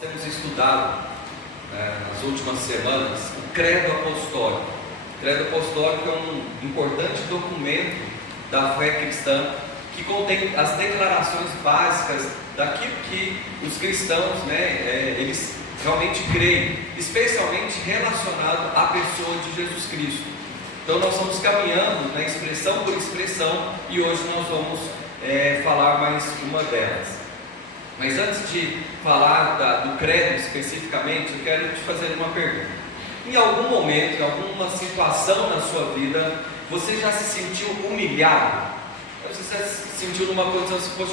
Temos estudado nas últimas semanas o Credo Apostólico. O Credo Apostólico é um importante documento da fé cristã que contém as declarações básicas daquilo que os cristãos, eles realmente creem, especialmente relacionado à pessoa de Jesus Cristo. Então nós estamos caminhando expressão por expressão e hoje nós vamos falar mais uma delas. Mas antes de falar do credo especificamente, eu quero te fazer uma pergunta. Em algum momento, em alguma situação na sua vida, você já se sentiu humilhado? Você já se sentiu numa condição assim, poxa,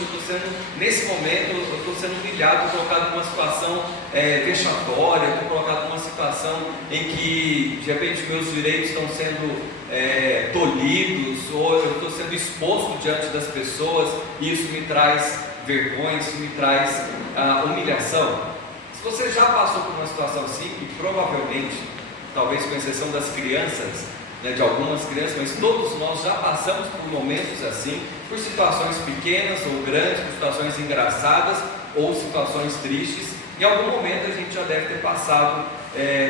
nesse momento eu estou sendo humilhado, estou colocado numa situação vexatória, estou colocado numa situação em que de repente meus direitos estão sendo tolhidos, ou eu estou sendo exposto diante das pessoas e isso me traz vergonha, isso me traz humilhação. Se você já passou por uma situação assim, e provavelmente, talvez com exceção das crianças, de algumas crianças, mas todos nós já passamos por momentos assim, por situações pequenas ou grandes, por situações engraçadas ou situações tristes. Em algum momento a gente já deve ter passado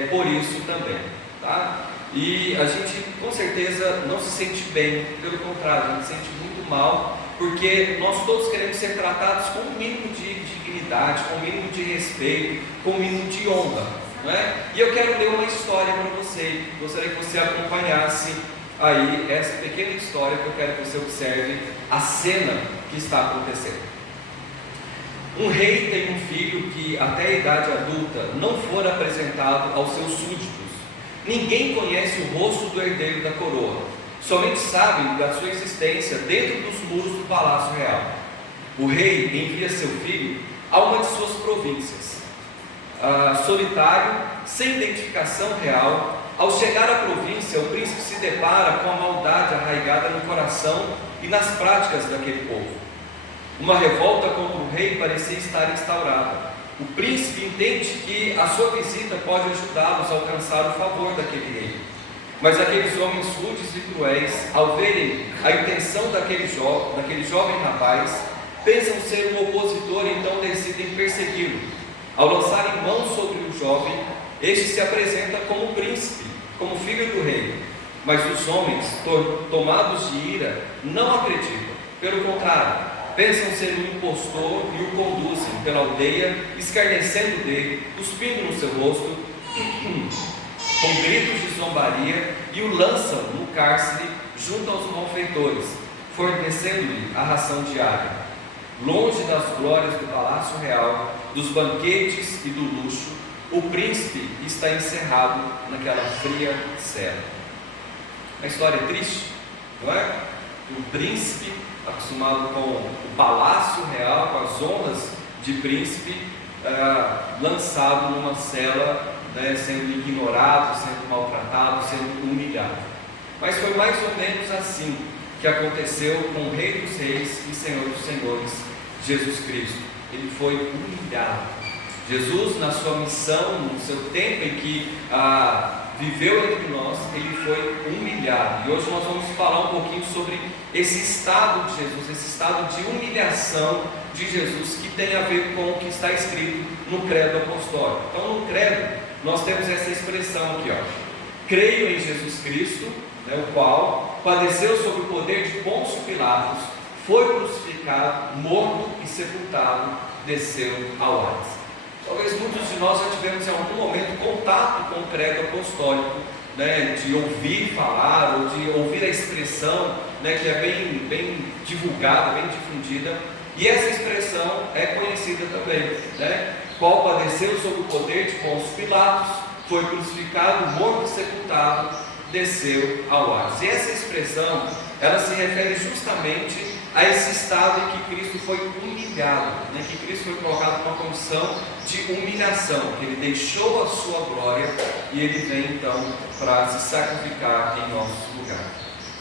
por isso também, tá? E a gente com certeza não se sente bem, pelo contrário, a gente se sente muito mal, porque nós todos queremos ser tratados com um mínimo de dignidade, com um mínimo de respeito, com um mínimo de honra, não é? E eu quero ler uma história para você, gostaria que você acompanhasse aí essa pequena história, que eu quero que você observe a cena que está acontecendo. Um rei tem um filho que até a idade adulta não for apresentado aos seus súditos. Ninguém conhece o rosto do herdeiro da coroa, somente sabem da sua existência dentro dos muros do palácio real. O rei envia seu filho a uma de suas províncias, solitário, sem identificação real. Ao chegar à província, o príncipe se depara com a maldade arraigada no coração e nas práticas daquele povo. Uma revolta contra o rei parecia estar instaurada. O príncipe entende que a sua visita pode ajudá-los a alcançar o favor daquele rei. Mas aqueles homens rudes e cruéis, ao verem a intenção daquele jovem rapaz, pensam ser um opositor e então decidem persegui-lo. Ao lançarem mão sobre o jovem, este se apresenta como príncipe, como filho do rei. Mas os homens, tomados de ira, não acreditam. Pelo contrário, pensam ser um impostor e o conduzem pela aldeia, escarnecendo dele, cuspindo no seu rosto, com gritos de zombaria, e o lançam no cárcere junto aos malfeitores, fornecendo-lhe a ração diária. Longe das glórias do palácio real, dos banquetes e do luxo, o príncipe está encerrado naquela fria cela. Uma história triste, não é? O príncipe, acostumado com o palácio real, com as honras de príncipe, lançado numa cela, sendo ignorado, sendo maltratado, sendo humilhado. Mas foi mais ou menos assim que aconteceu com o Rei dos Reis e Senhor dos Senhores, Jesus Cristo. Ele foi humilhado. Jesus, na sua missão, no seu tempo em que viveu entre nós, ele foi humilhado. E hoje nós vamos falar um pouquinho sobre esse estado de Jesus, esse estado de humilhação de Jesus, que tem a ver com o que está escrito no Credo Apostólico. Então, no Credo, nós temos essa expressão aqui, creio em Jesus Cristo, o qual padeceu sob o poder de Pôncio Pilatos, foi crucificado, morto e sepultado, desceu ao Hades. Talvez muitos de nós já tivemos em algum momento contato com o Credo Apostólico, de ouvir falar, ou de ouvir a expressão, que é bem divulgada, bem difundida, e essa expressão é conhecida também, qual padeceu sob o poder de Pôncio Pilatos, foi crucificado, morto e sepultado, desceu ao Hades. E essa expressão, ela se refere justamente a esse estado em que Cristo foi humilhado, que Cristo foi colocado numa condição de humilhação, que ele deixou a sua glória e ele vem então para se sacrificar em nosso lugar.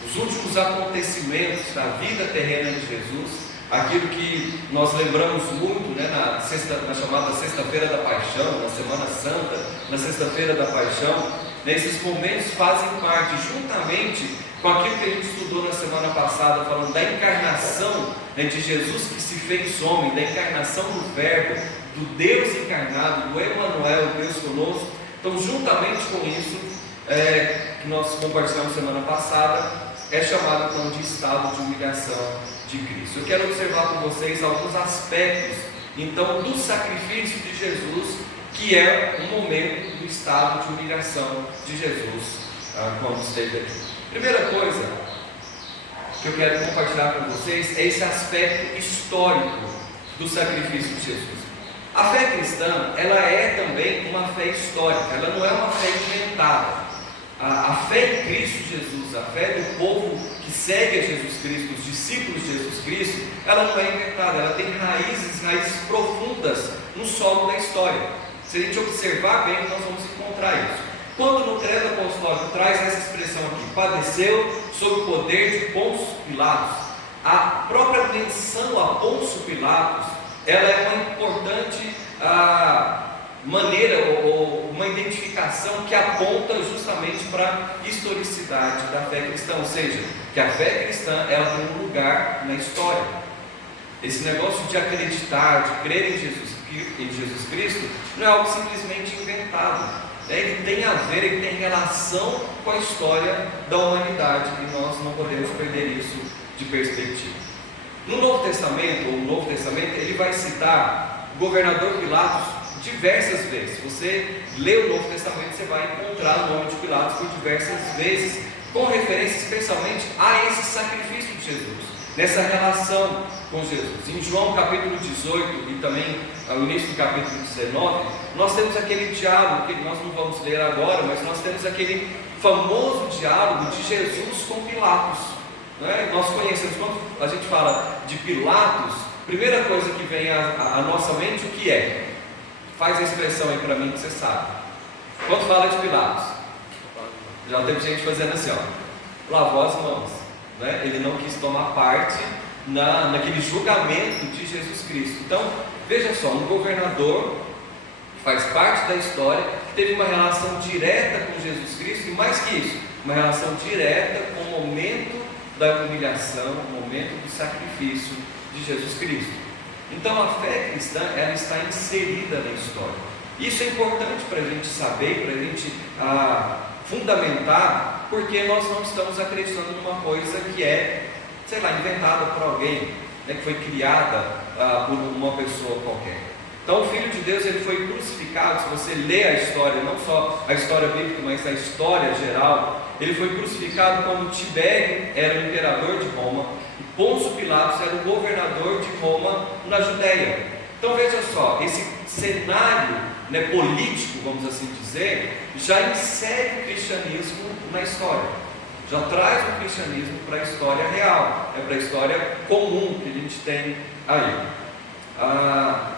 Os últimos acontecimentos da vida terrena de Jesus, aquilo que nós lembramos muito na chamada Sexta-feira da Paixão, na Semana Santa, na Sexta-feira da Paixão, esses momentos fazem parte juntamente com aquilo que a gente estudou na semana passada, falando da encarnação, né, de Jesus que se fez homem, da encarnação do Verbo, do Deus encarnado, do Emanuel, Deus conosco. Então, juntamente com isso, que nós compartilhamos semana passada, é chamado então de estado de humilhação de Cristo. Eu quero observar com vocês alguns aspectos então do sacrifício de Jesus, que é um momento do estado de humilhação de Jesus quando esteve aqui. Primeira coisa que eu quero compartilhar com vocês é esse aspecto histórico do sacrifício de Jesus. A fé cristã, ela é também uma fé histórica, ela não é uma fé inventada. A fé em Cristo Jesus, a fé do povo que segue a Jesus Cristo, os discípulos de Jesus Cristo, ela não é inventada, ela tem raízes profundas no solo da história. Se a gente observar bem, nós vamos encontrar isso. Quando no credo apostólico traz essa expressão aqui, padeceu sob o poder de Pôncio Pilatos, a própria menção a Pôncio Pilatos, ela é uma importante maneira ou uma identificação que aponta justamente para a historicidade da fé cristã, ou seja, que a fé cristã ela tem um lugar na história. Esse negócio de acreditar, de crer em Jesus Cristo, não é algo simplesmente inventado. Ele tem a ver, ele tem relação com a história da humanidade e nós não podemos perder isso de perspectiva. No Novo Testamento, ele vai citar o governador Pilatos diversas vezes. Se você lê o Novo Testamento, você vai encontrar o nome de Pilatos por diversas vezes, com referência especialmente a esse sacrifício de Jesus, nessa relação com Jesus. Em João capítulo 18 e também no início do capítulo 19, nós temos aquele diálogo, que nós não vamos ler agora, mas nós temos aquele famoso diálogo de Jesus com Pilatos. Nós conhecemos, quando a gente fala de Pilatos, a primeira coisa que vem à nossa mente, o que é? Faz a expressão aí para mim que você sabe. Quando fala de Pilatos, já teve gente fazendo assim, lavou as mãos, Ele não quis tomar parte naquele julgamento de Jesus Cristo. Então, veja só, um governador que faz parte da história, que teve uma relação direta com Jesus Cristo, e mais que isso, uma relação direta com o momento da humilhação, o momento do sacrifício de Jesus Cristo. Então a fé cristã, ela está inserida na história. Isso é importante para a gente saber, para a gente fundamentar, porque nós não estamos acreditando numa coisa que é, inventada por alguém, que foi criada por uma pessoa qualquer. Então o Filho de Deus, ele foi crucificado. Se você lê a história, não só a história bíblica, mas a história geral, ele foi crucificado quando Tibério era o imperador de Roma, e Pôncio Pilatos era o governador de Roma na Judéia. Então veja só, esse cenário político, vamos assim dizer, já insere o cristianismo na história, já traz o cristianismo para a história real, para a história comum que a gente tem aí.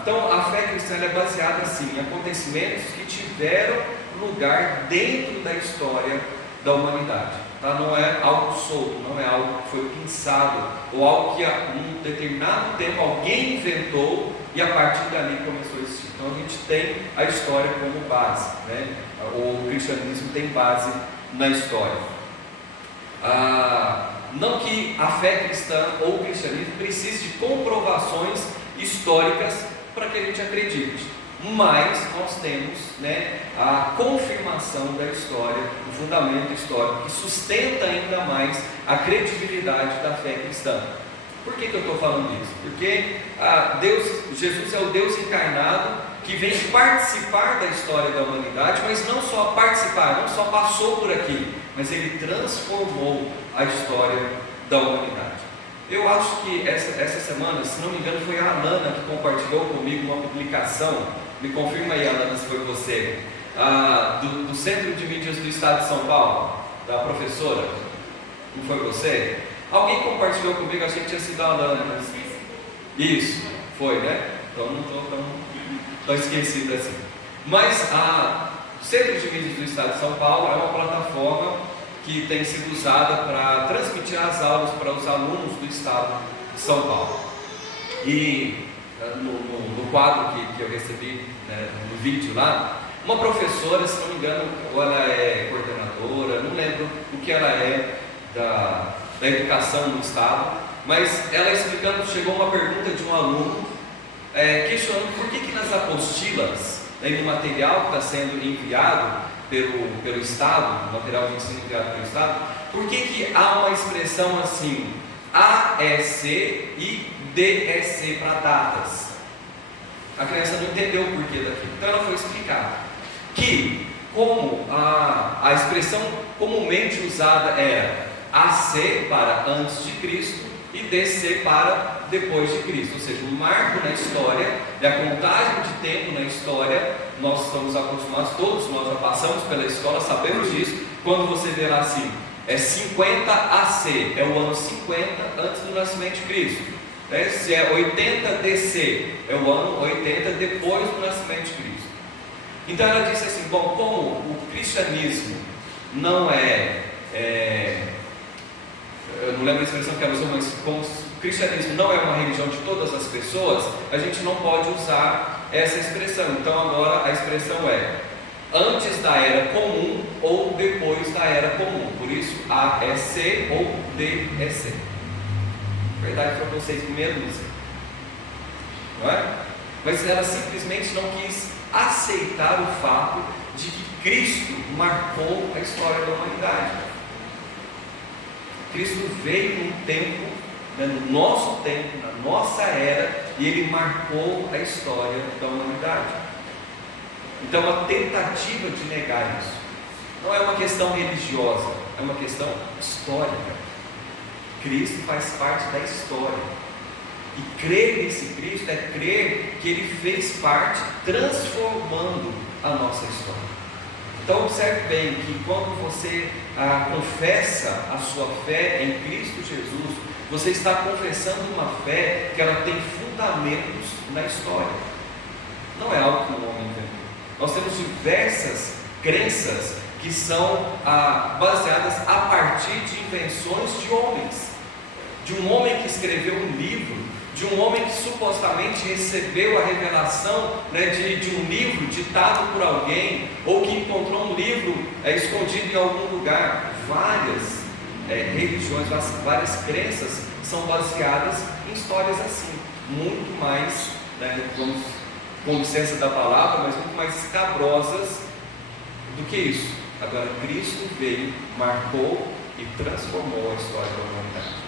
Então a fé cristã é baseada assim, em acontecimentos que tiveram lugar dentro da história da humanidade, não é algo solto, não é algo que foi pensado, ou algo que há um determinado tempo alguém inventou e a partir dali começou a existir. Então a gente tem a história como base, o cristianismo tem base na história. Não que a fé cristã ou o cristianismo precise de comprovações históricas para que a gente acredite, mas nós temos a confirmação da história, o fundamento histórico que sustenta ainda mais a credibilidade da fé cristã. Por que eu estou falando isso? Porque Jesus é o Deus encarnado que vem participar da história da humanidade, mas não só participar, não só passou por aqui, mas ele transformou a história da humanidade. Eu acho que essa semana, se não me engano, foi a Alana que compartilhou comigo uma publicação, me confirma aí, Alana, se foi você, do Centro de Mídias do Estado de São Paulo, da professora, não foi você? Alguém compartilhou comigo, achei que tinha sido a Alana. Isso, foi, Então não estou tão esquecido assim. Mas o Centro de Mídias do Estado de São Paulo é uma plataforma que tem sido usada para transmitir as aulas para os alunos do Estado de São Paulo. E no quadro que eu recebi, no vídeo lá, uma professora, se não me engano, ou ela é coordenadora, não lembro o que ela é, da educação no Estado, mas ela explicando, chegou uma pergunta de um aluno, questionando por que nas apostilas, no material que está sendo enviado pelo Estado, material de ensino enviado pelo Estado, por que há uma expressão assim, AEC e DEC para datas? A criança não entendeu o porquê daquilo, então ela foi explicar que, como a expressão comumente usada era AC para antes de Cristo e DC para depois de Cristo, ou seja, um marco na história, e a contagem de tempo na história, nós estamos acostumados, todos nós já passamos pela escola, sabemos disso. Quando você vê lá assim, 50 AC, é o ano 50 antes do nascimento de Cristo, se é 80 DC, é o ano 80 depois do nascimento de Cristo. Então ela disse assim, bom, como o cristianismo não eu não lembro a expressão que ela usou, mas como o cristianismo não é uma religião de todas as pessoas, a gente não pode usar essa expressão. Então agora a expressão é antes da era comum ou depois da era comum. Por isso AEC ou DEC. Verdade para vocês primeiro, não é? Mas ela simplesmente não quis aceitar o fato de que Cristo marcou a história da humanidade. Cristo veio num tempo, no nosso tempo, na nossa era, e Ele marcou a história da humanidade. Então é uma tentativa de negar isso. Não é uma questão religiosa, é uma questão histórica. Cristo faz parte da história. E crer nesse Cristo é crer que Ele fez parte, transformando a nossa história. Então observe bem que quando você confessa a sua fé em Cristo Jesus, você está confessando uma fé que ela tem fundamentos na história. Não é algo que o homem inventou. Nós temos diversas crenças que são baseadas a partir de invenções de homens. De um homem que escreveu um livro, de um homem que supostamente recebeu a revelação de um livro ditado por alguém, ou que encontrou um livro escondido em algum lugar. Várias religiões, várias crenças são baseadas em histórias assim, muito mais, vamos, com licença da palavra, mas muito mais escabrosas do que isso. Agora Cristo veio, marcou e transformou a história da humanidade.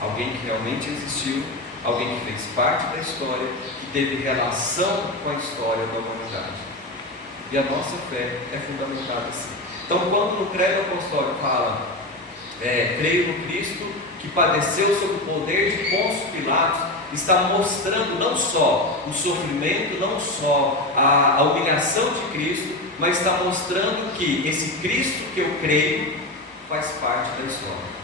Alguém que realmente existiu, alguém que fez parte da história, que teve relação com a história da humanidade. E a nossa fé é fundamentada assim. Então, quando no credo apostólico fala, creio no Cristo que padeceu sob o poder de Pôncio Pilatos, está mostrando não só o sofrimento, não só a humilhação de Cristo, mas está mostrando que esse Cristo que eu creio faz parte da história.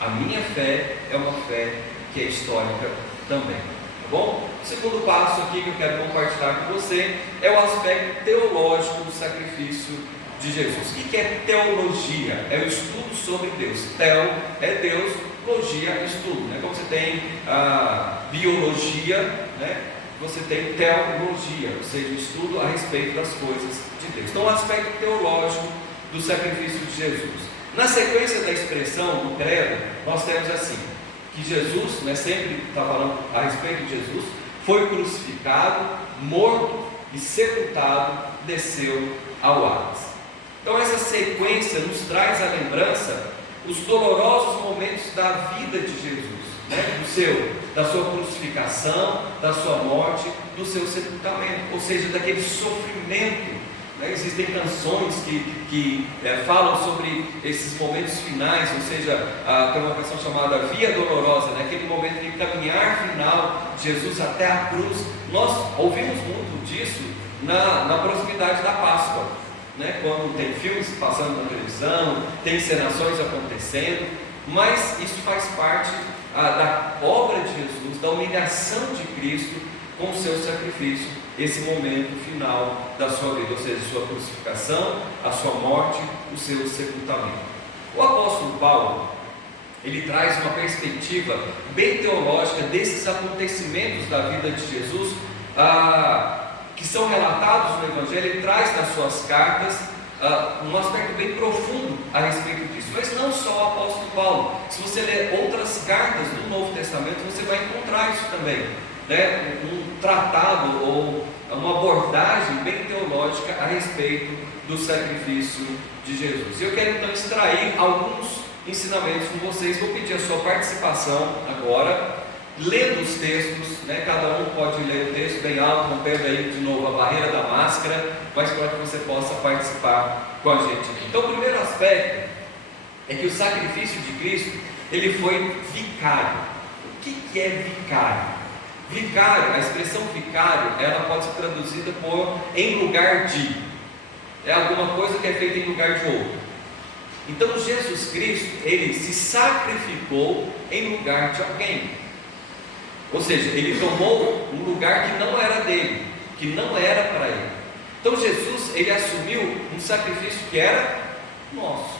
A minha fé é uma fé que é histórica também, tá bom? O segundo passo aqui que eu quero compartilhar com você é o aspecto teológico do sacrifício de Jesus. O que é teologia? É o estudo sobre Deus. Teo é Deus, logia é estudo, Como você tem a biologia, você tem teologia, ou seja, o estudo a respeito das coisas de Deus. Então, o aspecto teológico do sacrifício de Jesus. Na sequência da expressão do credo, nós temos assim, que Jesus, sempre está falando a respeito de Jesus, foi crucificado, morto e sepultado, desceu ao Hades. Então essa sequência nos traz à lembrança os dolorosos momentos da vida de Jesus, da sua crucificação, da sua morte, do seu sepultamento, ou seja, daquele sofrimento. Existem canções que falam sobre esses momentos finais, ou seja, tem uma canção chamada Via Dolorosa, aquele momento de caminhar final de Jesus até a cruz. Nós ouvimos muito disso na proximidade da Páscoa, quando tem filmes passando na televisão, tem encenações acontecendo, mas isso faz parte da obra de Jesus, da humilhação de Cristo com o seu sacrifício, esse momento final da sua vida, ou seja, sua crucificação, a sua morte, o seu sepultamento. O apóstolo Paulo, ele traz uma perspectiva bem teológica desses acontecimentos da vida de Jesus, que são relatados no Evangelho. Ele traz nas suas cartas um aspecto bem profundo a respeito disso. Mas não só o apóstolo Paulo. Se você ler outras cartas do Novo Testamento, você vai encontrar isso também, né? Um tratado ou uma abordagem bem teológica a respeito do sacrifício de Jesus. Eu quero então extrair alguns ensinamentos com vocês. Vou pedir a sua participação agora, lendo os textos, né? Cada um pode ler o texto bem alto, não perde aí de novo a barreira da máscara, mas para que você possa participar com a gente aqui. Então, o primeiro aspecto é que o sacrifício de Cristo, ele foi vicário. O que é vicário? Vicário, a expressão vicário, ela pode ser traduzida por em lugar de. É alguma coisa que é feita em lugar de outro. Então Jesus Cristo, ele se sacrificou em lugar de alguém. Ou seja, ele tomou um lugar que não era dele, que não era para ele. Então Jesus, ele assumiu um sacrifício que era nosso.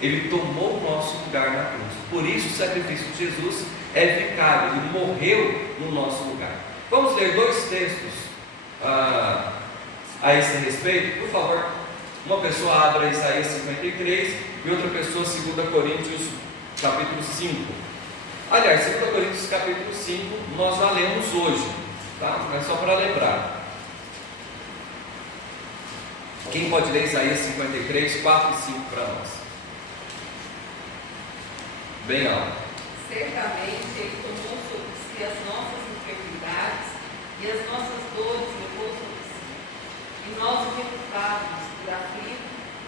Ele tomou o nosso lugar na cruz. Por isso o sacrifício de Jesus é vicário, ele morreu no nosso lugar. Vamos ler dois textos a esse respeito, por favor. Uma pessoa abra Isaías 53 e outra pessoa 2 Coríntios capítulo 5. Aliás, 2 Coríntios capítulo 5 nós já lemos hoje, tá? Mas só para lembrar. Quem pode ler Isaías 53, 4 e 5 para nós? Bem alto. Certamente Ele tomou sobre si as nossas enfermidades e as nossas dores levou sobre si. E nós o reputávamos por aflito,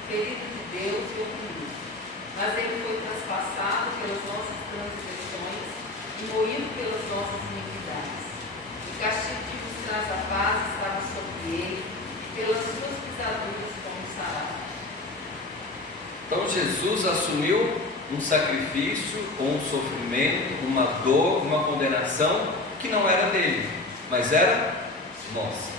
ferido de Deus e oprimido. Mas Ele foi traspassado pelas nossas transgressões e moído pelas nossas iniquidades. O castigo que nos traz a paz estava sobre Ele, e pelas suas pisaduras fomos sarados. Então Jesus assumiu um sacrifício, um sofrimento, uma dor, uma condenação que não era dele, mas era nossa.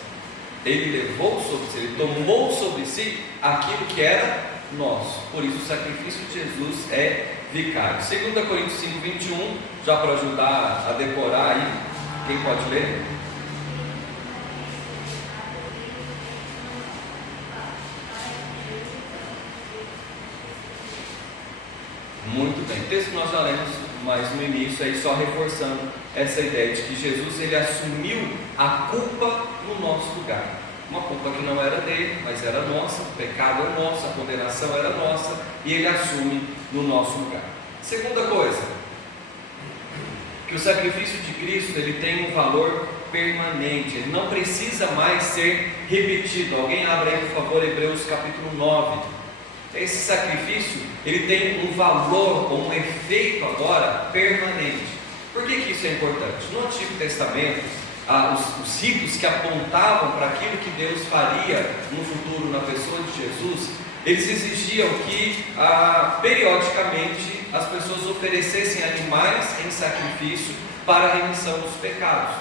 Ele levou sobre si, ele tomou sobre si aquilo que era nosso. Por isso o sacrifício de Jesus é vicário. 2 Coríntios 5, 21, já para ajudar a decorar aí, quem pode ler? Muito bem, o texto que nós já lemos mais no início, aí só reforçando essa ideia de que Jesus, ele assumiu a culpa no nosso lugar. Uma culpa que não era dele, mas era nossa, o pecado é nosso, a condenação era nossa, e ele assume no nosso lugar. Segunda coisa, que o sacrifício de Cristo, ele tem um valor permanente, ele não precisa mais ser repetido. Alguém abra aí, por favor, Hebreus capítulo 9. Esse sacrifício, ele tem um valor ou um efeito agora permanente. Por que isso é importante? No Antigo Testamento, os ritos que apontavam para aquilo que Deus faria no futuro na pessoa de Jesus, eles exigiam que periodicamente as pessoas oferecessem animais em sacrifício para a remissão dos pecados.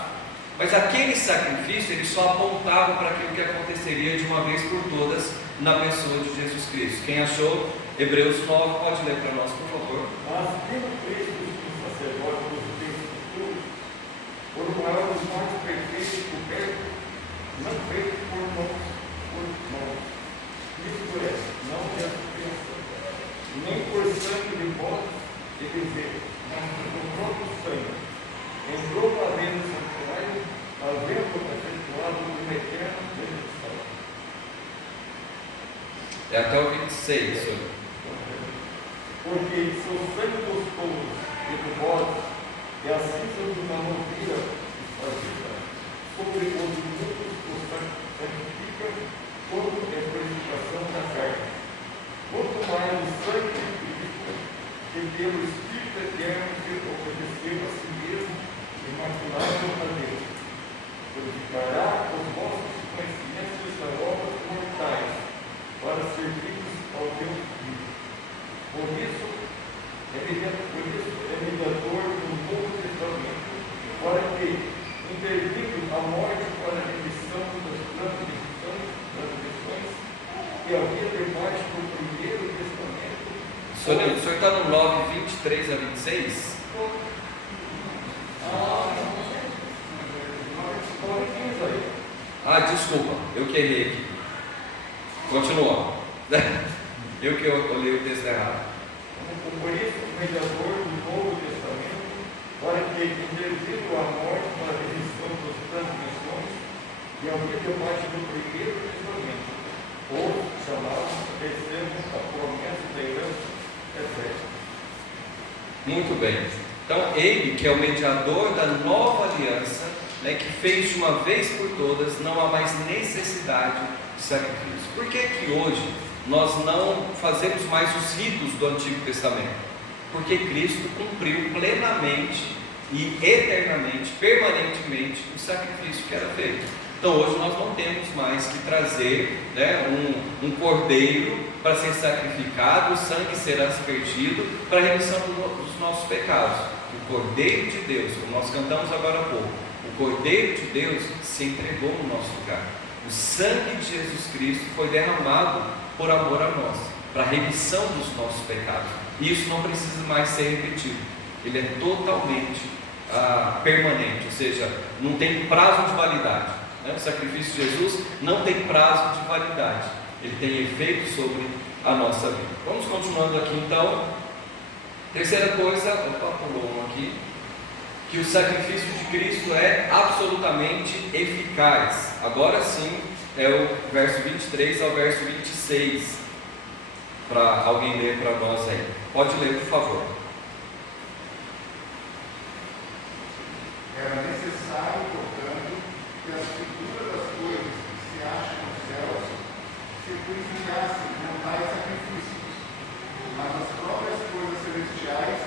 Mas aquele sacrifício, eles só apontavam para aquilo que aconteceria de uma vez por todas na pessoa de Jesus Cristo. Quem achou Hebreus 9 pode ler para nós, por favor. Mas tendo Cristo o sacerdote dos tempos futuros, por um maior dos mortos perfeitos e coberto, não feito por mãos, isto é, não de ofensa, nem por sangue de bodes e bezerros, mas por próprio sangue, entrou para dentro do santuário, havendo efetuado uma eterna redenção. É até o 26, senhor. Porque se o sangue dos touros e do bode é a cinza de uma novilha espargida sobre os muitos o santifica, quando é purificação da carne. Quanto mais o sangue de Cristo, que pelo Espírito Eterno se ofereceu a si mesmo, imaculado a Deus, purificará os vossos conhecimentos das obras mortais, para servirmos ao Deus vivo. Por isso é mediador do Novo Testamento, para que, intervindo a morte para a remissão das transgressões que havia debaixo do primeiro testamento. O senhor está no 9, 23 a 26? Aí. Desculpa, eu queria aqui. Continua. Eu que olhei o texto errado. Por isso, o mediador do Novo Testamento, para que, intervindo a morte para a remissão das transgressões, e ao livre parte do primeiro testamento, ou chamados recebam a promessa da herança eterna. Muito bem. Então, ele que é o mediador da nova aliança, né, que fez de uma vez por todas, não há mais necessidade de sacrifício. Por que que hoje nós não fazemos mais os ritos do Antigo Testamento? Porque Cristo cumpriu plenamente e eternamente, permanentemente, o sacrifício que era feito. Então hoje nós não temos mais que trazer, né, um cordeiro para ser sacrificado, o sangue será aspergido para a remissão dos nossos pecados. O Cordeiro de Deus, como nós cantamos agora há pouco, o Cordeiro de Deus se entregou no nosso lugar. O sangue de Jesus Cristo foi derramado por amor a nós, para a remissão dos nossos pecados. E isso não precisa mais ser repetido. Ele é totalmente permanente, ou seja, não tem prazo de validade. O sacrifício de Jesus não tem prazo de validade. Ele tem efeito sobre a nossa vida. Vamos continuando aqui então. Terceira coisa, pulou um aqui, que o sacrifício de Cristo é absolutamente eficaz. Agora sim, é o verso 23 ao verso 26, para alguém ler para nós aí. Pode ler, por favor. Era necessário, portanto, que as figuras das coisas que se acham nos céus se purificassem com tais sacrifícios, mas as próprias coisas celestiais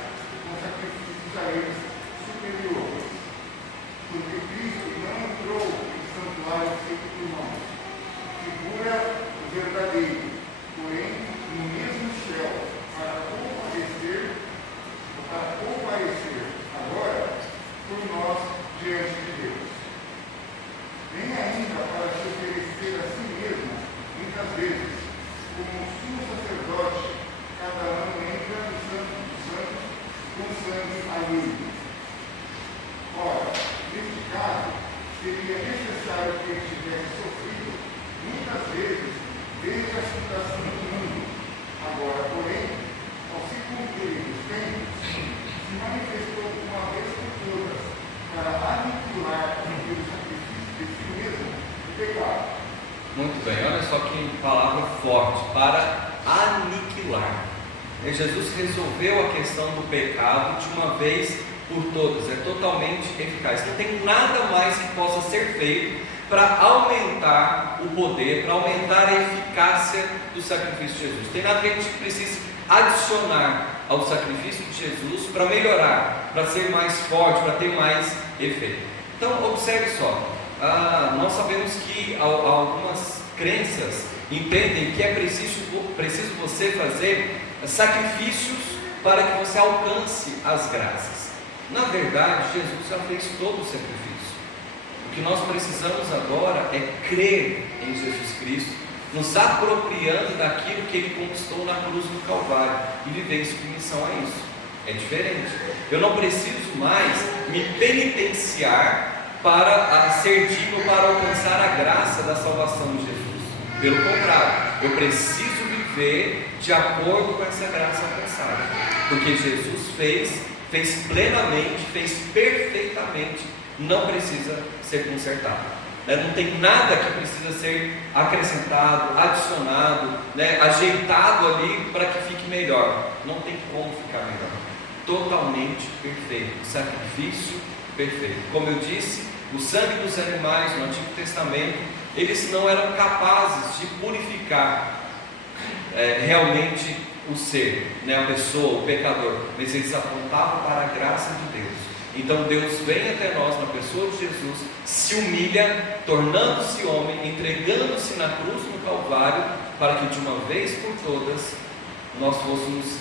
com sacrifícios a eles superiores. Porque Cristo não entrou em santuário feito por mãos, figura o verdadeiro, porém no mesmo céu, para comparecer agora por nós diante de Deus. Nem ainda para se oferecer a si mesmo, muitas vezes, como um sumo sacerdote, cada ano entra no Santo dos Santos com sangue alheio. Ora, neste caso, seria necessário que ele tivesse sofrido muitas vezes desde a fundação do mundo. Agora, porém, ao se cumprir os tempos, se manifestou uma vez por todas para aniquilar pelo sacrifício de si mesmo o pecado. Muito bem, olha só que palavra forte, para aniquilar. Jesus resolveu a questão do pecado de uma vez por todas, é totalmente eficaz. Não tem nada mais que possa ser feito para aumentar o poder, para aumentar a eficácia do sacrifício de Jesus. Tem nada que a gente precise adicionar ao sacrifício de Jesus para melhorar, para ser mais forte, para ter mais efeito. Então observe só, nós sabemos que algumas crenças entendem que é preciso você fazer sacrifícios para que você alcance as graças. Na verdade, Jesus já fez todo o sacrifício. O que nós precisamos agora é crer em Jesus Cristo, nos apropriando daquilo que Ele conquistou na cruz do Calvário e viver em submissão a isso. É diferente. Eu não preciso mais me penitenciar para ser digno, para alcançar a graça da salvação de Jesus. Pelo contrário, eu preciso viver de acordo com essa graça alcançada, porque Jesus fez plenamente, fez perfeitamente, não precisa ser consertado. Não tem nada que precisa ser acrescentado, adicionado, ajeitado ali para que fique melhor. Não tem como ficar melhor. Totalmente perfeito, sacrifício perfeito. Como eu disse, o sangue dos animais no Antigo Testamento, eles não eram capazes de purificar realmente o ser, a pessoa, o pecador, mas eles apontavam para a graça de Deus. Então Deus vem até nós na pessoa de Jesus, se humilha, tornando-se homem, entregando-se na cruz no Calvário, para que de uma vez por todas nós fôssemos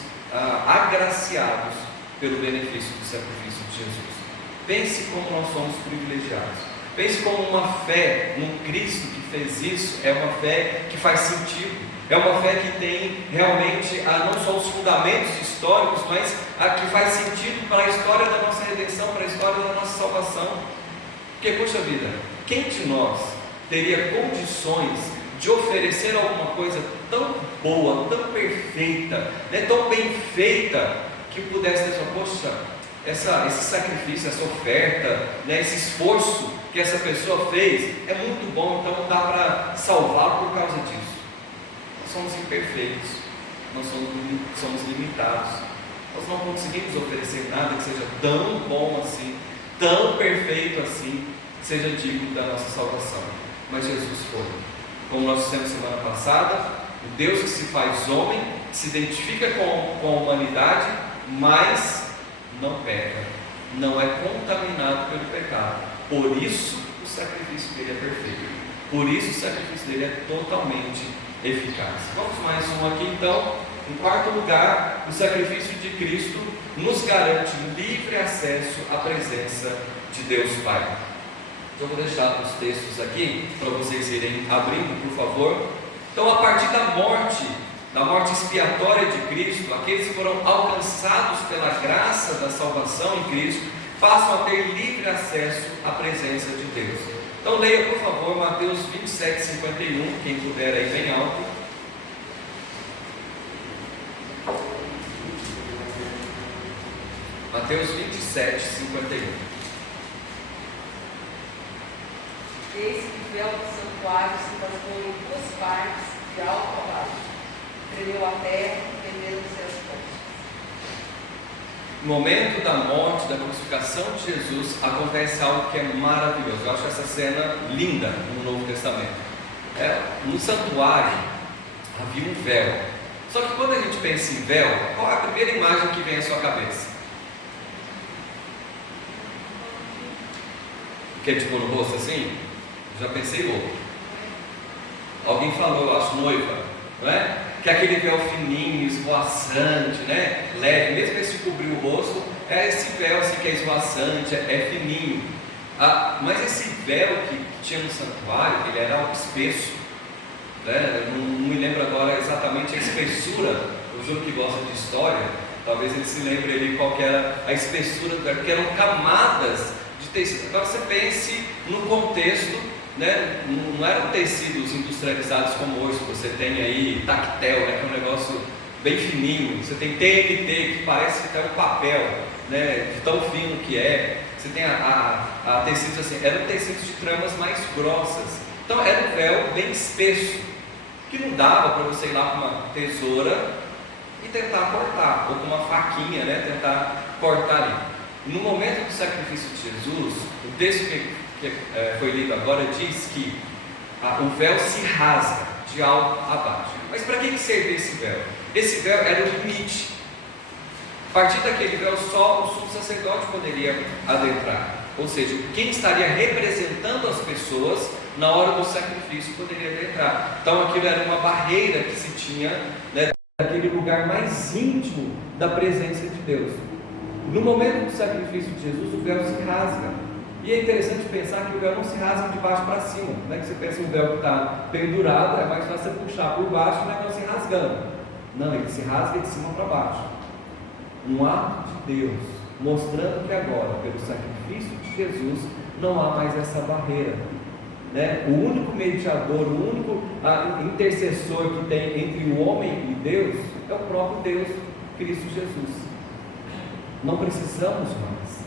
agraciados pelo benefício do sacrifício de Jesus. Pense como nós somos privilegiados. Pense como uma fé num Cristo que fez isso é uma fé que faz sentido. É uma fé que tem realmente não só os fundamentos históricos, mas a que faz sentido para a história da nossa redenção, para a história da nossa salvação. Porque, poxa vida, quem de nós teria condições de oferecer alguma coisa tão boa, tão perfeita, né, tão bem feita, que pudesse ter, poxa, esse sacrifício, essa oferta, né, esse esforço que essa pessoa fez é muito bom, então dá para salvar por causa disso. Nós somos imperfeitos, nós somos limitados, nós não conseguimos oferecer nada que seja tão bom assim, tão perfeito assim, que seja digno da nossa salvação. Mas Jesus foi, como nós dissemos semana passada, o Deus que se faz homem, que se identifica com a humanidade, mas não peca, não é contaminado pelo pecado. Por isso o sacrifício dele é perfeito, por isso o sacrifício dele é totalmente eficaz. Vamos mais um aqui então. Em quarto lugar, o sacrifício de Cristo nos garante livre acesso à presença de Deus Pai. Eu vou deixar os textos aqui para vocês irem abrindo, por favor. Então, a partir da morte expiatória de Cristo, aqueles que foram alcançados pela graça da salvação em Cristo, passam a ter livre acesso à presença de Deus. Então leia, por favor, Mateus 27, 51, quem puder aí bem alto. Mateus 27, 51. Eis que o véu do santuário se rasgou em duas partes, de alto a baixo. Tremeu a terra, tremeram-se as pontes. No momento da morte, da crucificação de Jesus, acontece algo que é maravilhoso. Eu acho essa cena linda no Novo Testamento. No santuário havia um véu. Só que quando a gente pensa em véu, qual é a primeira imagem que vem à sua cabeça? Que é tipo no rosto assim? Já pensei louco. Alguém falou, eu acho, noiva, não é? Que é aquele véu fininho, esvoaçante, né? Leve, mesmo esse de cobrir o rosto, é esse véu assim que é esvoaçante, é fininho. Mas esse véu que tinha no santuário, ele era algo espesso, né? Eu não me lembro agora exatamente a espessura. O Júlio que gosta de história, talvez ele se lembre ali qual que era a espessura do véu, porque eram camadas de tecido. Agora você pense no contexto, né? Não eram tecidos industrializados como hoje, você tem aí tactel, né? Que é um negócio bem fininho. Você tem TNT, que parece que está um papel, né? De tão fino que é. Você tem a tecidos assim, eram tecidos de tramas mais grossas. Então era um véu bem espesso, que não dava para você ir lá com uma tesoura e tentar cortar, ou com uma faquinha, né? Tentar cortar ali. No momento do sacrifício de Jesus, o texto que foi lido agora diz que o véu se rasga de alto a baixo. Mas para que servia esse véu? Esse véu era o limite. A partir daquele véu só o sumo sacerdote poderia adentrar. Ou seja, quem estaria representando as pessoas na hora do sacrifício poderia adentrar. Então aquilo era uma barreira que se tinha, né, daquele lugar mais íntimo da presença de Deus. No momento do sacrifício de Jesus, o véu se rasga. E é interessante pensar que o véu não se rasga de baixo para cima. Não é que você pensa um véu que está pendurado, é mais fácil você puxar por baixo e o negócio se rasgando. Não, ele se rasga de cima para baixo. Um ato de Deus, mostrando que agora, pelo sacrifício de Jesus, não há mais essa barreira, né? O único mediador, o único intercessor que tem entre o homem e Deus é o próprio Deus, Cristo Jesus. Não precisamos mais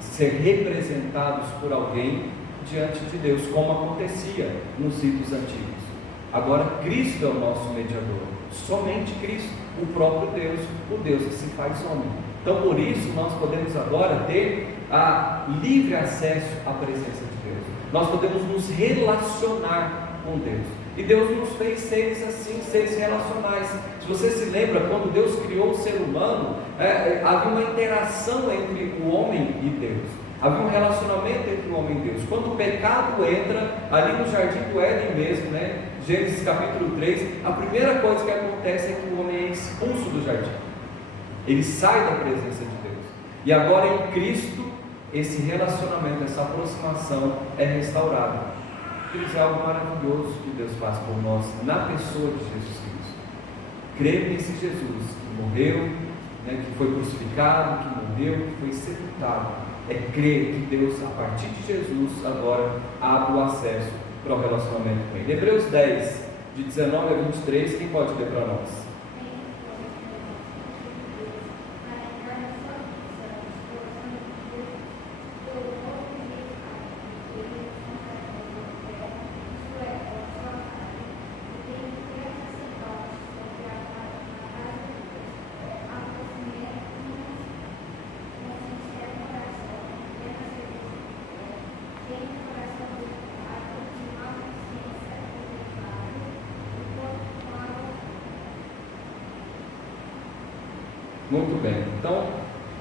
ser representados por alguém diante de Deus, como acontecia nos ritos antigos. Agora Cristo é o nosso mediador, somente Cristo, o próprio Deus, o Deus que se faz homem. Então por isso nós podemos agora ter livre acesso à presença de Deus. Nós podemos nos relacionar com Deus. E Deus nos fez seres assim, seres relacionais. Se você se lembra, quando Deus criou o ser humano, havia uma interação entre o homem e Deus. Havia um relacionamento entre o homem e Deus. Quando o pecado entra, ali no jardim do Éden mesmo, né? Gênesis capítulo 3, a primeira coisa que acontece é que o homem é expulso do jardim. Ele sai da presença de Deus. E agora em Cristo, esse relacionamento, essa aproximação é restaurada. É algo maravilhoso que Deus faz por nós na pessoa de Jesus Cristo. Crer nesse Jesus que morreu, né, que foi crucificado, que morreu, que foi sepultado, é crer que Deus, a partir de Jesus, agora abre o acesso para o relacionamento com Ele. Hebreus 10, de 19 a 23, quem pode ler para nós? Muito bem, então,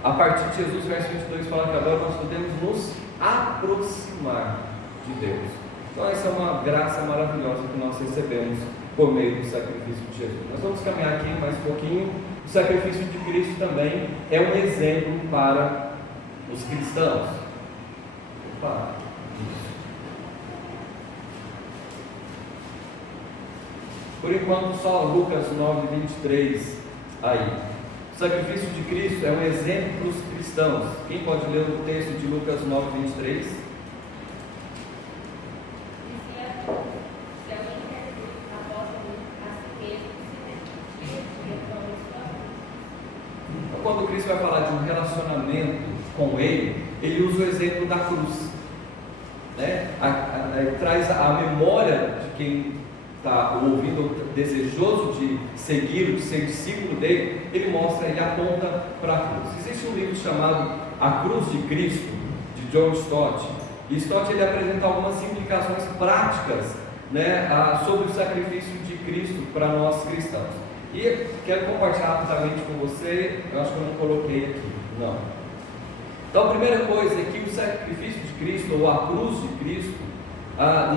a partir de Jesus, verso 22, fala que agora nós podemos nos aproximar de Deus. Então, essa é uma graça maravilhosa que nós recebemos por meio do sacrifício de Jesus. Nós vamos caminhar aqui mais um pouquinho. O sacrifício de Cristo também é um exemplo para os cristãos. Opa, isso. Por enquanto, só Lucas 9, 23 aí. O sacrifício de Cristo é um exemplo para os cristãos. Quem pode ler o texto de Lucas 9, 23? Então, quando Cristo vai falar de um relacionamento com Ele, Ele usa o exemplo da cruz, né? Traz a memória de quem está ouvindo, desejoso de segui-lo, de ser discípulo dele. Ele mostra, ele aponta para a cruz. Existe um livro chamado A Cruz de Cristo, de John Stott, e Stott ele apresenta algumas implicações práticas, né, sobre o sacrifício de Cristo para nós cristãos. E quero compartilhar rapidamente com você. Eu acho que eu não coloquei aqui, não. Então, a primeira coisa é que o sacrifício de Cristo, ou a cruz de Cristo,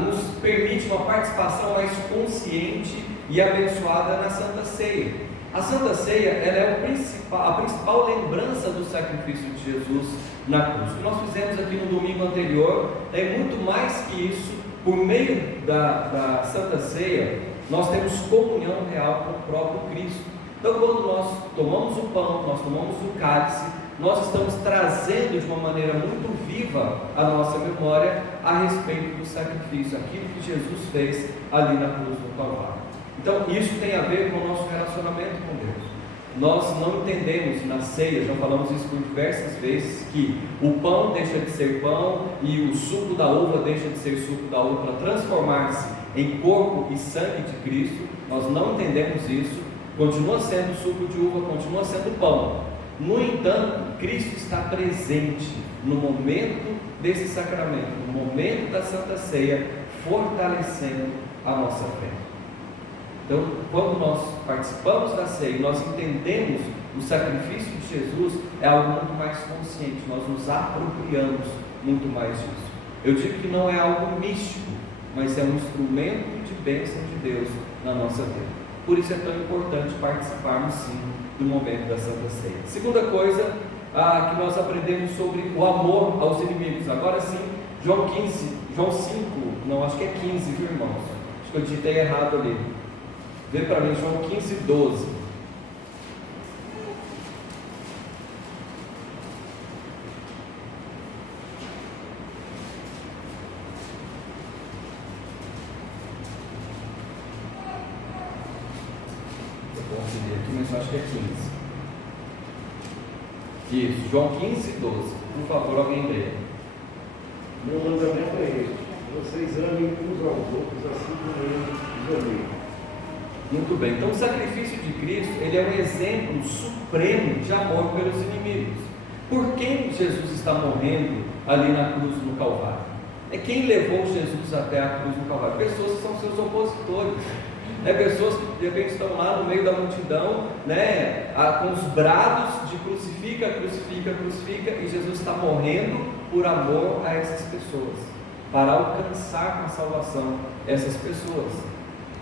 nos permite uma participação mais consciente e abençoada na Santa Ceia. A Santa Ceia, ela é a principal lembrança do sacrifício de Jesus na cruz. O que nós fizemos aqui no domingo anterior é muito mais que isso. Por meio da Santa Ceia, nós temos comunhão real com o próprio Cristo. Então, quando nós tomamos o pão, nós tomamos o cálice, nós estamos trazendo de uma maneira muito viva a nossa memória a respeito do sacrifício, aquilo que Jesus fez ali na cruz do Calvário. Então, isso tem a ver com o nosso relacionamento com Deus. Nós não entendemos na ceia, já falamos isso por diversas vezes, que o pão deixa de ser pão e o suco da uva deixa de ser suco da uva para transformar-se em corpo e sangue de Cristo. Nós não entendemos isso. Continua sendo suco de uva, continua sendo pão. No entanto, Cristo está presente no momento desse sacramento, no momento da Santa Ceia, fortalecendo a nossa fé. Então, quando nós participamos da ceia, nós entendemos o sacrifício de Jesus, é algo muito mais consciente, nós nos apropriamos muito mais disso. Eu digo que não é algo místico, mas é um instrumento de bênção de Deus na nossa vida. Por isso é tão importante participarmos sim do momento da Santa Ceia. Segunda coisa que nós aprendemos sobre o amor aos inimigos. Agora sim, João 5, não, acho que é 15, viu, irmãos? Acho que eu digitei errado ali. Vê para mim, João 15, 12. Eu consegui aqui, mas acho que é 15. Isso, João 15, 12. Por favor, alguém lê. Meu mandamento é este: vocês amem uns aos outros assim como eu os amei. Muito bem, então o sacrifício de Cristo, ele é um exemplo supremo de amor pelos inimigos. Por quem Jesus está morrendo ali na cruz no Calvário? É quem levou Jesus até a cruz no Calvário? Pessoas que são seus opositores, pessoas que de repente estão lá no meio da multidão, com os brados de crucifica, crucifica, crucifica, e Jesus está morrendo por amor a essas pessoas, para alcançar com a salvação essas pessoas.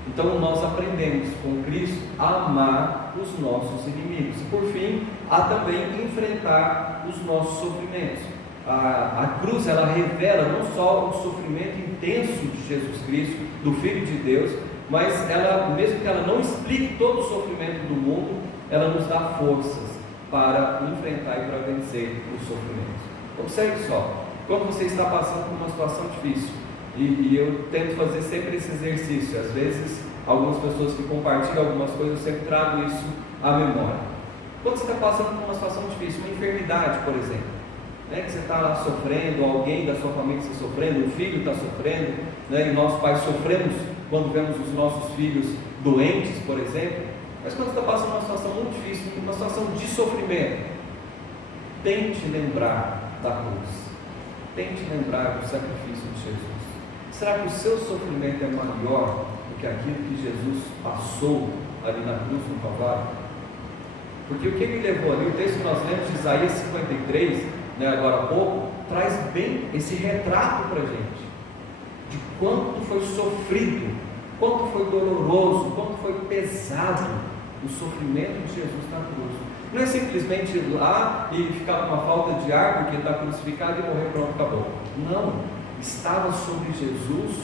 Então nós aprendemos com Cristo a amar os nossos inimigos. E por fim, a também enfrentar os nossos sofrimentos. A cruz, ela revela não só o sofrimento intenso de Jesus Cristo, do Filho de Deus, mas ela, mesmo que ela não explique todo o sofrimento do mundo, ela nos dá forças para enfrentar e para vencer os sofrimentos. Observe só, quando você está passando por uma situação difícil, E eu tento fazer sempre esse exercício. Às vezes, algumas pessoas que compartilham algumas coisas, eu sempre trago isso à memória. Quando você está passando por uma situação difícil, uma enfermidade, por exemplo, né, que você está sofrendo, alguém da sua família está sofrendo, um filho está sofrendo, né, e nós pais sofremos quando vemos os nossos filhos doentes, por exemplo. Mas quando você está passando uma situação muito difícil, uma situação de sofrimento, tente lembrar da cruz. Tente lembrar do sacrifício de Jesus. Será que o seu sofrimento é maior do que aquilo que Jesus passou ali na cruz do Calvário? Porque o que ele levou ali, o texto que nós lemos de Isaías 53, né, agora há pouco, traz bem esse retrato para a gente, de quanto foi sofrido, quanto foi doloroso, quanto foi pesado o sofrimento de Jesus na cruz. Não é simplesmente ir lá e ficar com uma falta de ar porque está crucificado e morrer, pronto, acabou. Não, estava sobre Jesus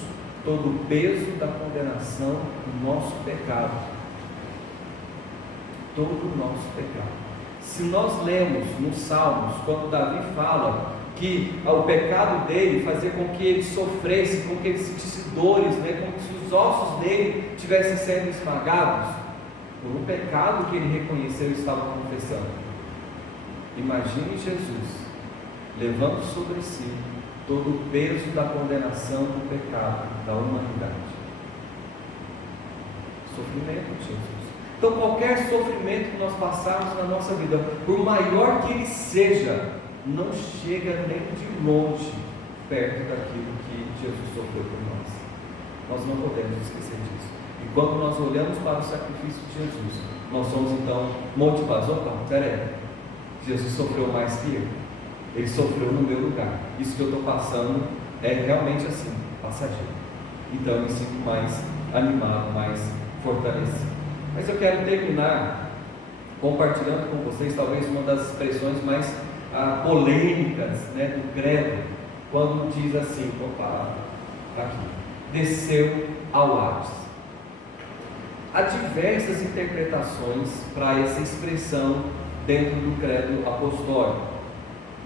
todo o peso da condenação do nosso pecado. Todo o nosso pecado. Se nós lemos nos Salmos, quando Davi fala que o pecado dele fazia com que ele sofresse, com que ele sentisse dores, né, como se os ossos dele tivessem sendo esmagados, por um pecado que ele reconheceu e estava confessando. Imagine Jesus levando sobre si todo o peso da condenação do pecado da humanidade. Sofrimento de Jesus. Então qualquer sofrimento que nós passarmos na nossa vida, por maior que ele seja, não chega nem de longe perto daquilo que Jesus sofreu por nós. Nós não podemos esquecer disso. E quando nós olhamos para o sacrifício de Jesus, nós somos então motivados. Opa, peraí, Jesus sofreu mais que eu. Ele sofreu no meu lugar. Isso que eu estou passando é realmente assim, passageiro. Então eu me sinto mais animado, mais fortalecido. Mas eu quero terminar compartilhando com vocês talvez uma das expressões mais polêmicas, né, do credo, quando diz assim, opa, está aqui, desceu ao Hades. Há diversas interpretações para essa expressão dentro do credo apostólico,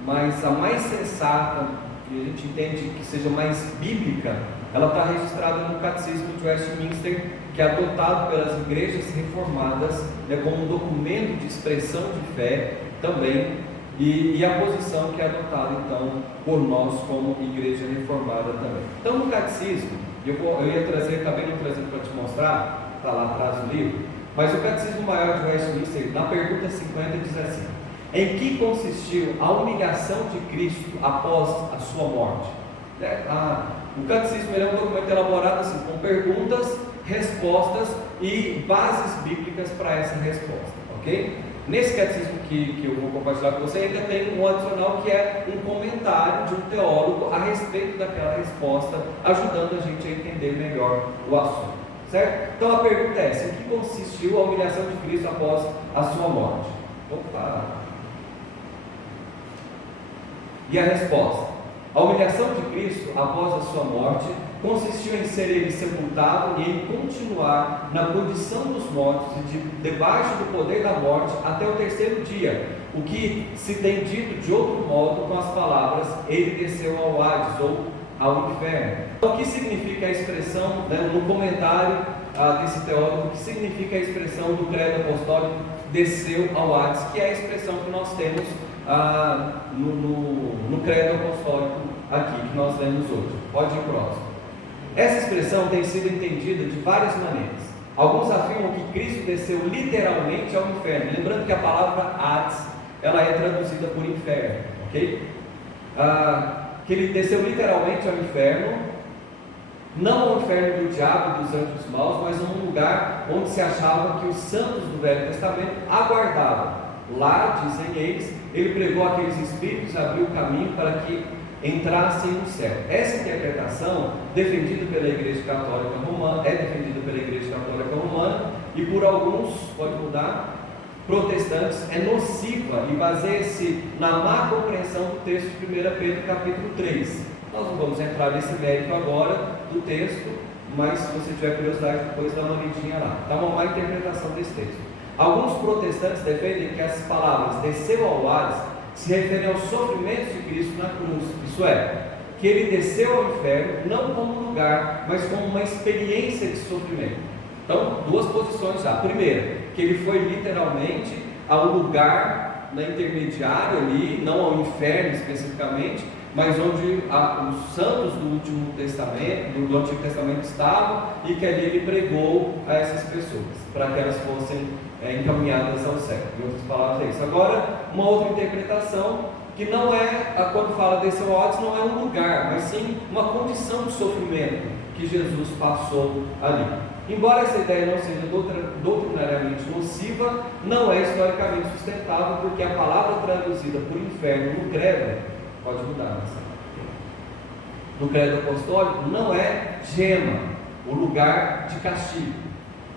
mas a mais sensata, que a gente entende que seja mais bíblica, ela está registrada no Catecismo de Westminster, que é adotado pelas igrejas reformadas, né, como um documento de expressão de fé também, e a posição que é adotada então por nós como igreja reformada também. Então no Catecismo, eu ia trazer, acabei não trazendo para te mostrar, está lá atrás do livro, mas o Catecismo Maior de Westminster, na pergunta 50, diz assim: em que consistiu a humilhação de Cristo após a sua morte? O Catecismo é um documento elaborado assim, com perguntas, respostas e bases bíblicas para essa resposta, ok? Nesse catecismo que eu vou compartilhar com você, ainda tem um adicional que é um comentário de um teólogo a respeito daquela resposta, ajudando a gente a entender melhor o assunto, certo? Então a pergunta é essa: em que consistiu a humilhação de Cristo após a sua morte? Opa! E a resposta: a humilhação de Cristo após a sua morte consistiu em ser ele sepultado e em continuar na condição dos mortos e debaixo do poder da morte até o terceiro dia, o que se tem dito de outro modo com as palavras: ele desceu ao Hades ou ao inferno. Então, o que significa a expressão, né, no comentário desse teólogo, o que significa a expressão do credo apostólico desceu ao Hades, que é a expressão que nós temos no credo apostólico aqui, que nós lemos hoje. Pode ir próximo. Essa expressão tem sido entendida de várias maneiras. Alguns afirmam que Cristo desceu literalmente ao inferno, lembrando que a palavra Hades, ela é traduzida por inferno, ok? Que ele desceu literalmente ao inferno, não ao inferno do diabo e dos anjos maus, mas a um lugar onde se achava que os santos do Velho Testamento aguardavam. Lá, dizem eles, ele pregou aqueles espíritos e abriu o caminho para que entrassem no céu. Essa interpretação, defendida pela Igreja Católica Romana, é defendida pela Igreja Católica Romana e por alguns, pode mudar, protestantes, é nociva e baseia-se na má compreensão do texto de 1 Pedro capítulo 3. Nós não vamos entrar nesse mérito agora do texto, mas se você tiver curiosidade, depois dá uma lidinha lá. Dá uma má interpretação desse texto. Alguns protestantes defendem que as palavras desceu ao Hades se referem aos sofrimentos de Cristo na cruz, isso é, que ele desceu ao inferno não como um lugar, mas como uma experiência de sofrimento. Então, duas posições já. Primeira, que ele foi literalmente ao lugar intermediário ali, não ao inferno especificamente, mas onde os santos do Último Testamento, do Antigo Testamento estavam, e que ali ele pregou a essas pessoas, para que elas fossem encaminhadas ao céu. Em outras palavras é isso. Agora, uma outra interpretação, que não é, quando fala desceu ao Hades, não é um lugar, mas sim uma condição de sofrimento que Jesus passou ali. Embora essa ideia não seja doutrinariamente nociva, não é historicamente sustentável, porque a palavra traduzida por inferno no credo, pode mudar, no credo apostólico, não é gema, o lugar de castigo,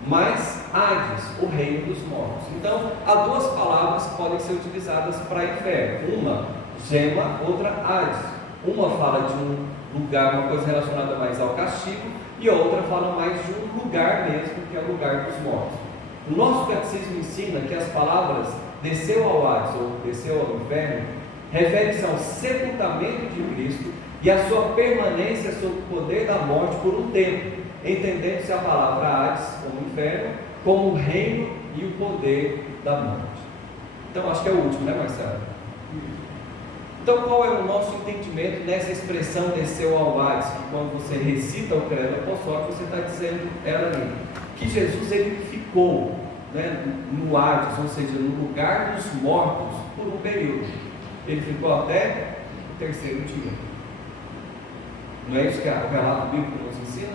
mas Hades, o reino dos mortos. Então, há duas palavras que podem ser utilizadas para inferno: uma gema, outra Hades. Uma fala de um lugar, uma coisa relacionada mais ao castigo, e outra fala mais de um lugar mesmo, que é o lugar dos mortos. O nosso catecismo ensina que as palavras desceu ao Hades ou desceu ao inferno refere-se ao sepultamento de Cristo e a sua permanência sob o poder da morte por um tempo, entendendo-se a palavra Hades, como inferno, como o reino e o poder da morte. Então, acho que é o último, né, Marcelo? Então, qual é o nosso entendimento nessa expressão desceu ao Hades, que quando você recita o credo apostólico, você está dizendo ela ali, que Jesus ele ficou, né, no Hades, ou seja, no lugar dos mortos, por um período. Ele ficou até o terceiro dia. Não é isso que o relato bíblico nos ensina?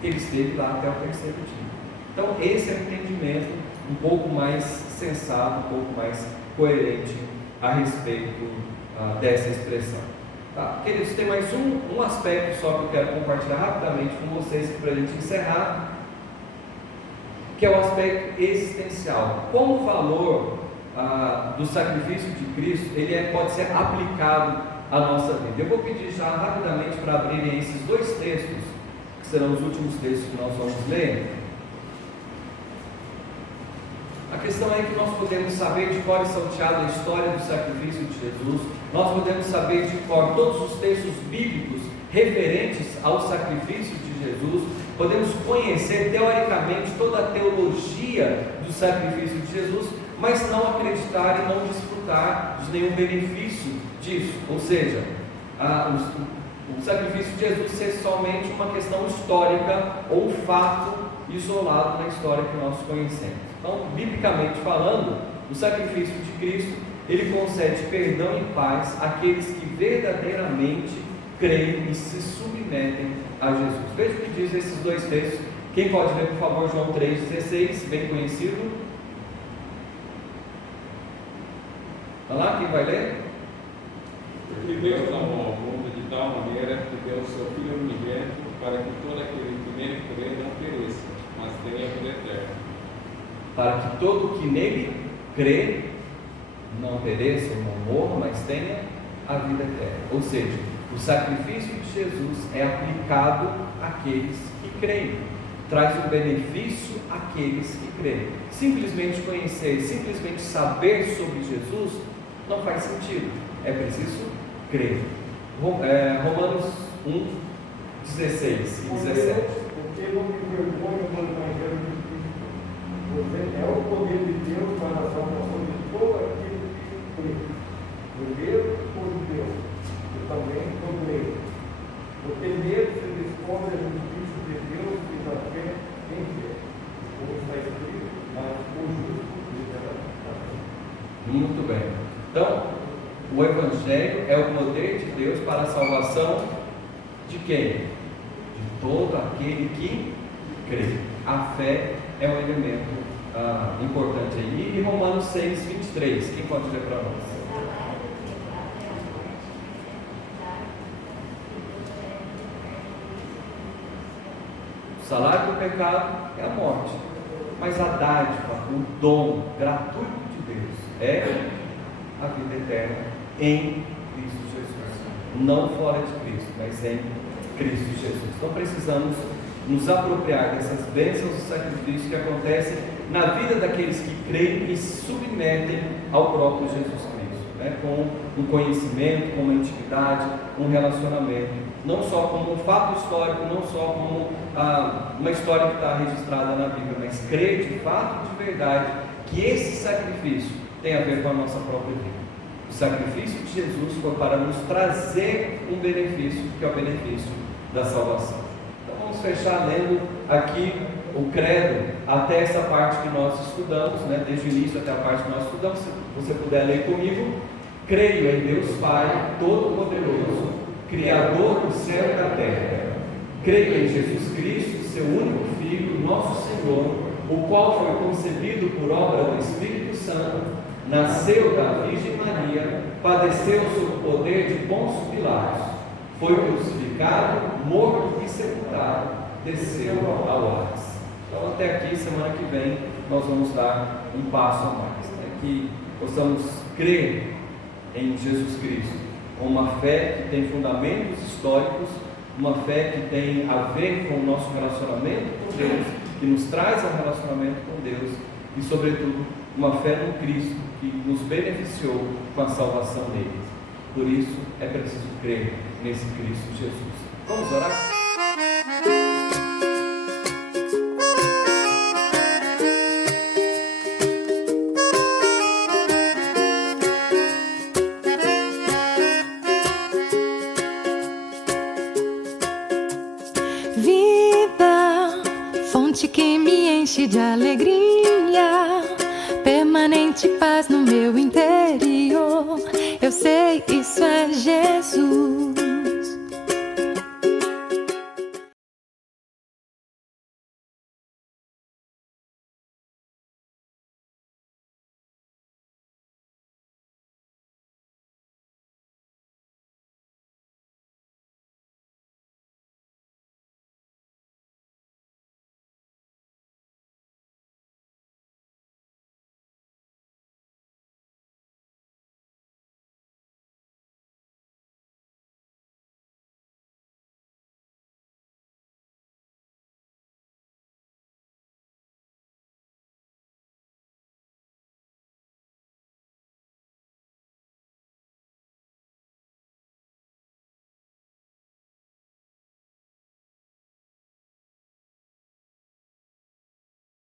Ele esteve lá até o terceiro dia. Então, esse é o entendimento um pouco mais sensato, um pouco mais coerente a respeito dessa expressão. Tá? Queridos, tem mais um aspecto só que eu quero compartilhar rapidamente com vocês para a gente encerrar, que é o aspecto existencial. Como o valor do sacrifício de Cristo ele pode ser aplicado à nossa vida. Eu vou pedir já rapidamente para abrirem esses dois textos, que serão os últimos textos que nós vamos ler. A questão é que nós podemos saber de cor e salteado a história do sacrifício de Jesus, nós podemos saber de cor todos os textos bíblicos referentes ao sacrifício de Jesus, podemos conhecer teoricamente toda a teologia do sacrifício de Jesus, mas não acreditar e não desfrutar de nenhum benefício disso, ou seja, o sacrifício de Jesus ser somente uma questão histórica ou um fato isolado na história que nós conhecemos. Então, biblicamente falando, o sacrifício de Cristo, ele concede perdão e paz àqueles que verdadeiramente creem e se submetem a Jesus. Veja o que diz esses dois textos. Quem pode ler, por favor, João 3,16, bem conhecido. Vai lá, quem vai ler? Porque Deus amou ao mundo de tal maneira que deu o seu Filho unigênito para que todo aquele que nele crê não pereça, mas tenha a vida eterna. Para que todo que nele crê não pereça, não morra, mas tenha a vida eterna. Ou seja, o sacrifício de Jesus é aplicado àqueles que creem, traz um benefício àqueles que creem. Simplesmente conhecer, simplesmente saber sobre Jesus não faz sentido, é preciso crer. Romanos 1, 16 e 17. Porque não me vergonho do Evangelho de Cristo. É o poder de Deus para a salvação de todo aquele que crê. Primeiro por Deus, e também por Deus. Porque nele se descobre a justiça de Deus e da fé em fé. Como está escrito, mas o justo viverá da fé. Muito bem. Então, o Evangelho é o poder de Deus para a salvação de quem? De todo aquele que crê. A fé é um elemento importante aí. E Romanos 6, 23. Quem pode ler para nós? O salário do pecado é a morte, mas a dádiva, o dom gratuito de Deus é a vida eterna em Cristo Jesus. Não fora de Cristo, mas em Cristo Jesus. Então precisamos nos apropriar dessas bênçãos do sacrifício que acontecem na vida daqueles que creem e se submetem ao próprio Jesus Cristo. né, com um conhecimento, com uma intimidade, um relacionamento, não só como um fato histórico, não só como uma história que está registrada na Bíblia, mas crer de fato, de verdade, que esse sacrifício tem a ver com a nossa própria vida. O sacrifício de Jesus foi para nos trazer um benefício, que é o benefício da salvação. Então vamos fechar lendo aqui o credo, até essa parte que nós estudamos, né, desde o início até a parte que nós estudamos. Se você puder ler comigo: creio em Deus Pai Todo-Poderoso, Criador do céu e da terra. Creio em Jesus Cristo, seu único Filho, nosso Senhor, o qual foi concebido por obra do Espírito Santo, nasceu da Virgem Maria, padeceu sob o poder de Pôncio Pilatos, foi crucificado, morto e sepultado, desceu ao Hades. Então, até aqui, semana que vem, nós vamos dar um passo a mais, né? Que possamos crer em Jesus Cristo, com uma fé que tem fundamentos históricos, uma fé que tem a ver com o nosso relacionamento com Deus, que nos traz um relacionamento com Deus, e sobretudo uma fé no Cristo que nos beneficiou com a salvação dele. Por isso é preciso crer nesse Cristo Jesus. Vamos orar? Fonte que me enche de alegria, permanente paz no meu interior. Eu sei, isso é Jesus.